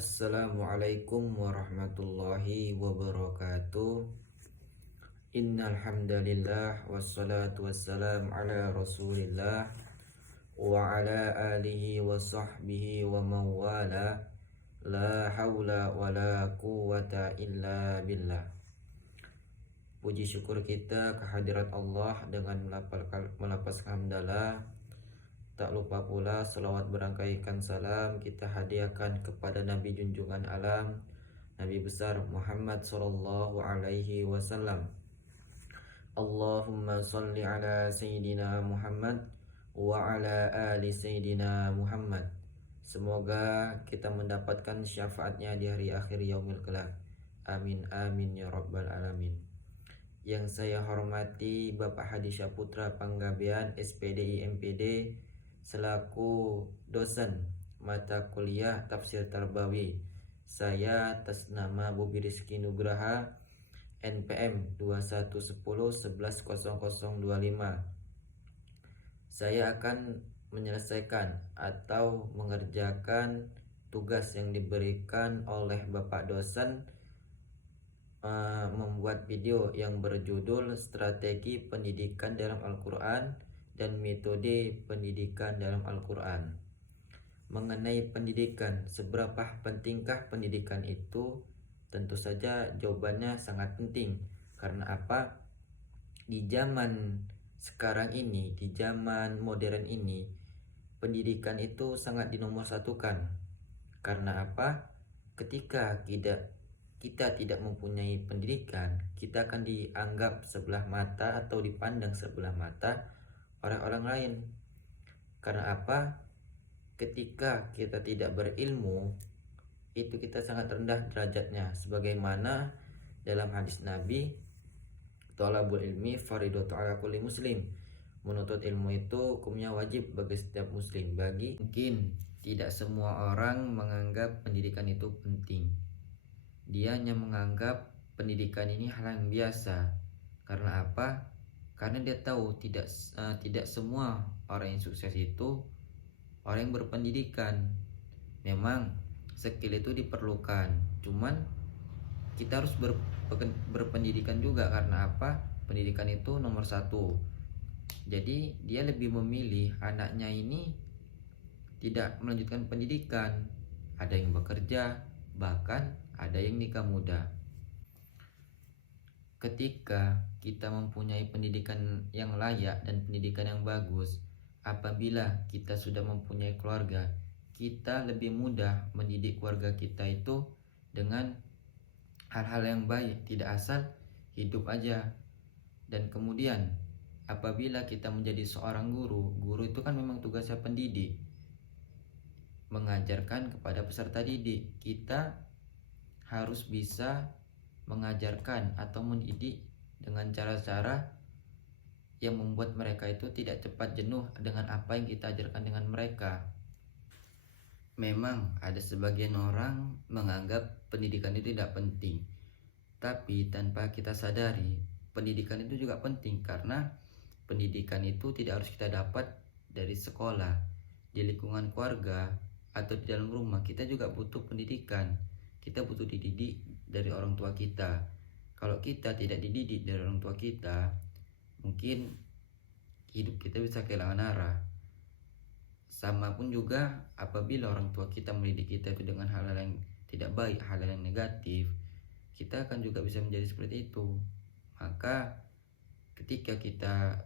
Assalamualaikum warahmatullahi wabarakatuh. Innal hamdalillah wassalatu wassalam ala Rasulillah wa ala alihi wa sahbihi wa mawala. La haula wa la quwata illa billah. Puji syukur kita kehadirat Allah dengan melapaskan hamdalah. Tak lupa pula selawat berangkaikan salam kita hadiahkan kepada Nabi junjungan alam, Nabi besar Muhammad sallallahu alaihi wasallam. Allahumma salli ala Sayyidina Muhammad wa ala ali Sayyidina Muhammad. Semoga kita mendapatkan syafaatnya di hari akhir yaumil kelak. Amin amin ya rabbal alamin. Yang saya hormati Bapak Hadi Syaputra Panggabean SPD IMPD selaku dosen mata kuliah Tafsir Tarbawi. Saya atas nama Bobi Rizky Nugraha, NPM 2110110025. Saya akan menyelesaikan atau mengerjakan tugas yang diberikan oleh Bapak dosen, membuat video yang berjudul Strategi Pendidikan dalam Al-Quran dan Metode Pendidikan dalam Al-Quran. Mengenai pendidikan, seberapa pentingkah pendidikan itu? Tentu saja jawabannya sangat penting. Karena apa? Di zaman sekarang ini, di zaman modern ini, pendidikan itu sangat dinomorsatukan. Karena apa? Ketika kita tidak mempunyai pendidikan, kita akan dianggap sebelah mata atau dipandang sebelah mata oleh orang lain. Karena apa? Ketika kita tidak berilmu, itu kita sangat rendah derajatnya. Sebagaimana dalam hadis Nabi, thalabul ilmi faridatu ala kulli muslim. Menuntut ilmu itu hukumnya wajib bagi setiap muslim. Mungkin tidak semua orang menganggap pendidikan itu penting. Dia hanya menganggap pendidikan ini hal yang biasa. Karena apa? Karena dia tahu tidak semua orang yang sukses itu orang yang berpendidikan. Memang skill itu diperlukan, cuman kita harus berpendidikan juga. Karena apa? Pendidikan itu nomor satu. Jadi dia lebih memilih anaknya ini tidak melanjutkan pendidikan. Ada yang bekerja, bahkan ada yang nikah muda. Ketika kita mempunyai pendidikan yang layak dan pendidikan yang bagus, apabila kita sudah mempunyai keluarga, kita lebih mudah mendidik keluarga kita itu dengan hal-hal yang baik, tidak asal hidup aja. Dan kemudian apabila kita menjadi seorang guru itu kan memang tugasnya pendidik, mengajarkan kepada peserta didik. Kita harus bisa mengajarkan atau mendidik dengan cara-cara yang membuat mereka itu tidak cepat jenuh dengan apa yang kita ajarkan dengan mereka. Memang ada sebagian orang menganggap pendidikan itu tidak penting, tapi tanpa kita sadari pendidikan itu juga penting. Karena pendidikan itu tidak harus kita dapat dari sekolah, di lingkungan keluarga, atau di dalam rumah. Kita juga butuh pendidikan. Kita butuh dididik dari orang tua kita. Kalau kita tidak dididik dari orang tua kita, mungkin hidup kita bisa kehilangan arah. Sama pun juga apabila orang tua kita mendidik kita itu dengan hal-hal yang tidak baik, hal-hal yang negatif, kita akan juga bisa menjadi seperti itu. Maka ketika kita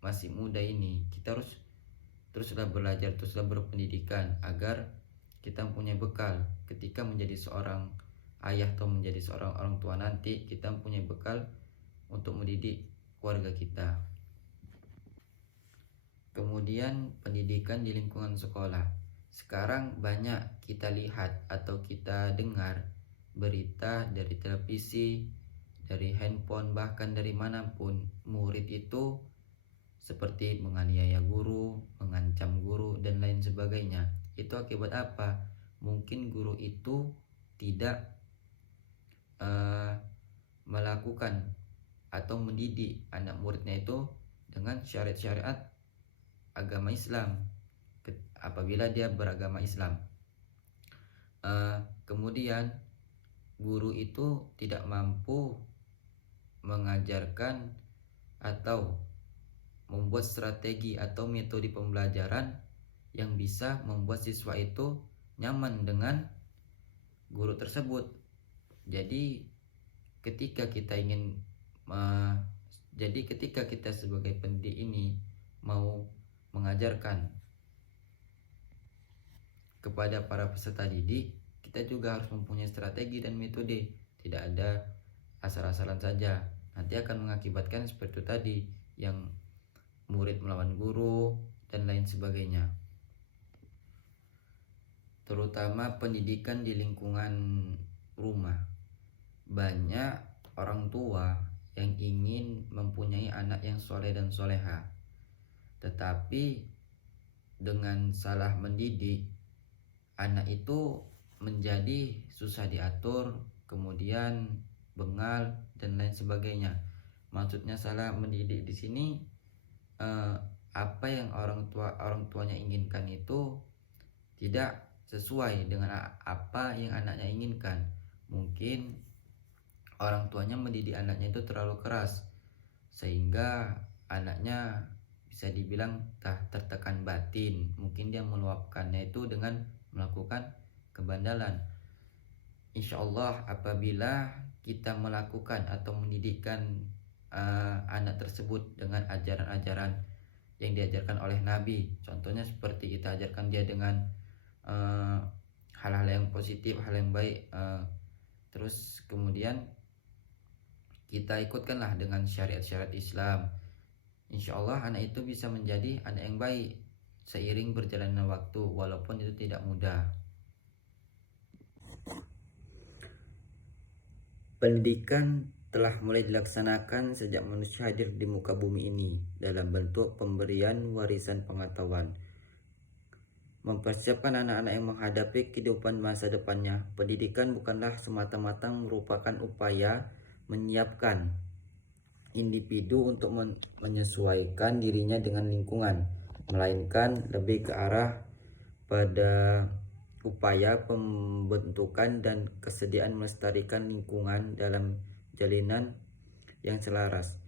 masih muda ini, kita harus teruslah belajar, teruslah berpendidikan agar kita mempunyai bekal ketika menjadi seorang ayah atau menjadi seorang orang tua nanti. Kita mempunyai bekal untuk mendidik keluarga kita. Kemudian pendidikan di lingkungan sekolah. Sekarang banyak kita lihat atau kita dengar berita dari televisi, dari handphone, bahkan dari manapun, murid itu seperti menganiaya guru, mengancam guru, dan lain sebagainya. Itu akibat apa? Mungkin guru itu tidak melakukan atau mendidik anak muridnya itu dengan syariat-syariat agama Islam apabila dia beragama Islam. Kemudian guru itu tidak mampu mengajarkan atau membuat strategi atau metode pembelajaran yang bisa membuat siswa itu nyaman dengan guru tersebut. Jadi ketika kita sebagai pendidik ini mau mengajarkan kepada para peserta didik, kita juga harus mempunyai strategi dan metode. Tidak ada asal-asalan saja, nanti akan mengakibatkan seperti itu tadi, yang murid melawan guru dan lain sebagainya. Terutama pendidikan di lingkungan rumah. Banyak orang tua yang ingin mempunyai anak yang soleh dan soleha, tetapi dengan salah mendidik, anak itu menjadi susah diatur, kemudian bengal dan lain sebagainya. Maksudnya salah mendidik di sini, apa yang orang tuanya inginkan itu tidak sesuai dengan apa yang anaknya inginkan. Mungkin orang tuanya mendidik anaknya itu terlalu keras, sehingga anaknya bisa dibilang tertekan batin. Mungkin dia meluapkannya itu dengan melakukan kebandalan. Insya Allah apabila kita melakukan atau mendidikkan anak tersebut dengan ajaran-ajaran yang diajarkan oleh Nabi, contohnya seperti kita ajarkan dia dengan hal-hal yang positif, hal yang baik, terus kemudian kita ikutkanlah dengan syariat-syariat Islam, insya Allah anak itu bisa menjadi anak yang baik seiring berjalannya waktu, walaupun itu tidak mudah. Pendidikan telah mulai dilaksanakan sejak manusia hadir di muka bumi ini dalam bentuk pemberian warisan pengetahuan. Mempersiapkan anak-anak yang menghadapi kehidupan masa depannya, pendidikan bukanlah semata-mata merupakan upaya menyiapkan individu untuk menyesuaikan dirinya dengan lingkungan, melainkan lebih ke arah pada upaya pembentukan dan kesediaan melestarikan lingkungan dalam jalinan yang selaras.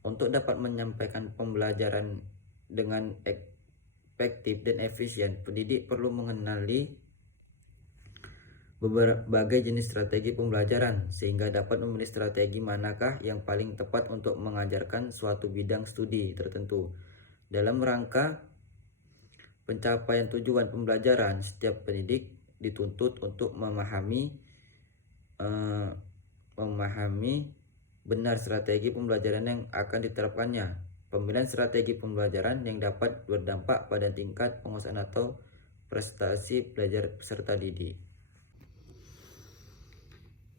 Untuk dapat menyampaikan pembelajaran dengan efektif dan efisien, pendidik perlu mengenali berbagai jenis strategi pembelajaran sehingga dapat memilih strategi manakah yang paling tepat untuk mengajarkan suatu bidang studi tertentu. Dalam rangka pencapaian tujuan pembelajaran, setiap pendidik dituntut untuk memahami benar strategi pembelajaran yang akan diterapkannya. Pemilihan strategi pembelajaran yang dapat berdampak pada tingkat penguasaan atau prestasi belajar peserta didik.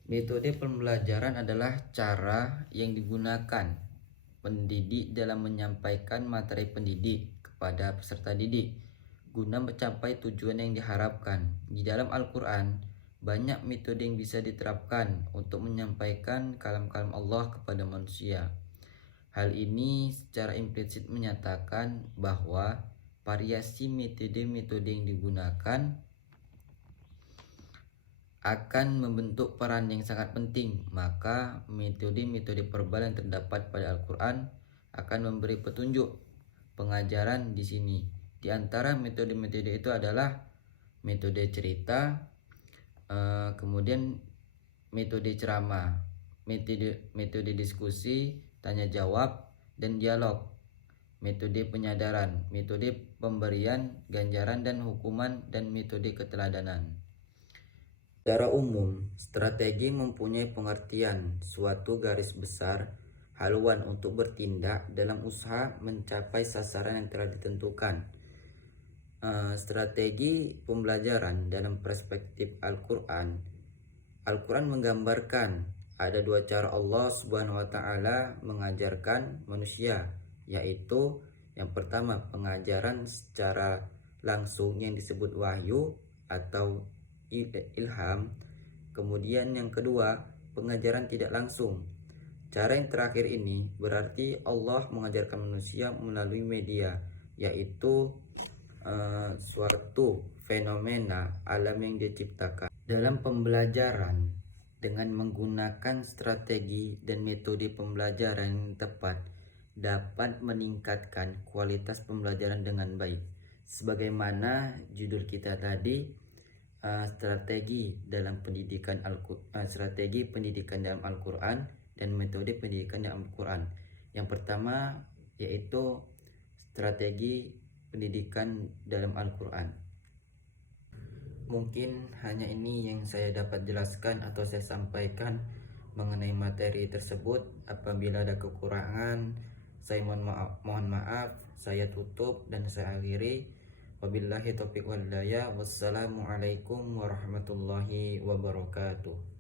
Metode pembelajaran adalah cara yang digunakan pendidik dalam menyampaikan materi pendidik kepada peserta didik guna mencapai tujuan yang diharapkan. Di dalam Al-Quran, banyak metode yang bisa diterapkan untuk menyampaikan kalam-kalam Allah kepada manusia. Hal ini secara implisit menyatakan bahwa variasi metode-metode yang digunakan akan membentuk peran yang sangat penting. Maka metode-metode verbal yang terdapat pada Al-Quran akan memberi petunjuk pengajaran di sini. Di antara metode-metode itu adalah metode cerita, kemudian metode ceramah, metode diskusi, tanya jawab, dan dialog, metode penyadaran, metode pemberian ganjaran dan hukuman, dan metode keteladanan. Secara umum, strategi mempunyai pengertian suatu garis besar haluan untuk bertindak dalam usaha mencapai sasaran yang telah ditentukan. Strategi pembelajaran dalam perspektif Al-Quran menggambarkan ada dua cara Allah Subhanahu wa Ta'ala mengajarkan manusia, yaitu yang pertama pengajaran secara langsung yang disebut wahyu atau ilham, kemudian yang kedua pengajaran tidak langsung. Cara yang terakhir ini berarti Allah mengajarkan manusia melalui media, yaitu suatu fenomena alam yang diciptakan. Dalam pembelajaran, dengan menggunakan strategi dan metode pembelajaran yang tepat, dapat meningkatkan kualitas pembelajaran dengan baik. Sebagaimana judul kita tadi, strategi pendidikan dalam Al-Quran dan metode pendidikan dalam Al-Quran. Yang pertama yaitu strategi pendidikan dalam Al-Quran. Mungkin hanya ini yang saya dapat jelaskan atau saya sampaikan mengenai materi tersebut. Apabila ada kekurangan, saya mohon maaf. Saya tutup dan saya akhiri. Wabillahi taufiq wal hidayah. Wassalamualaikum warahmatullahi wabarakatuh.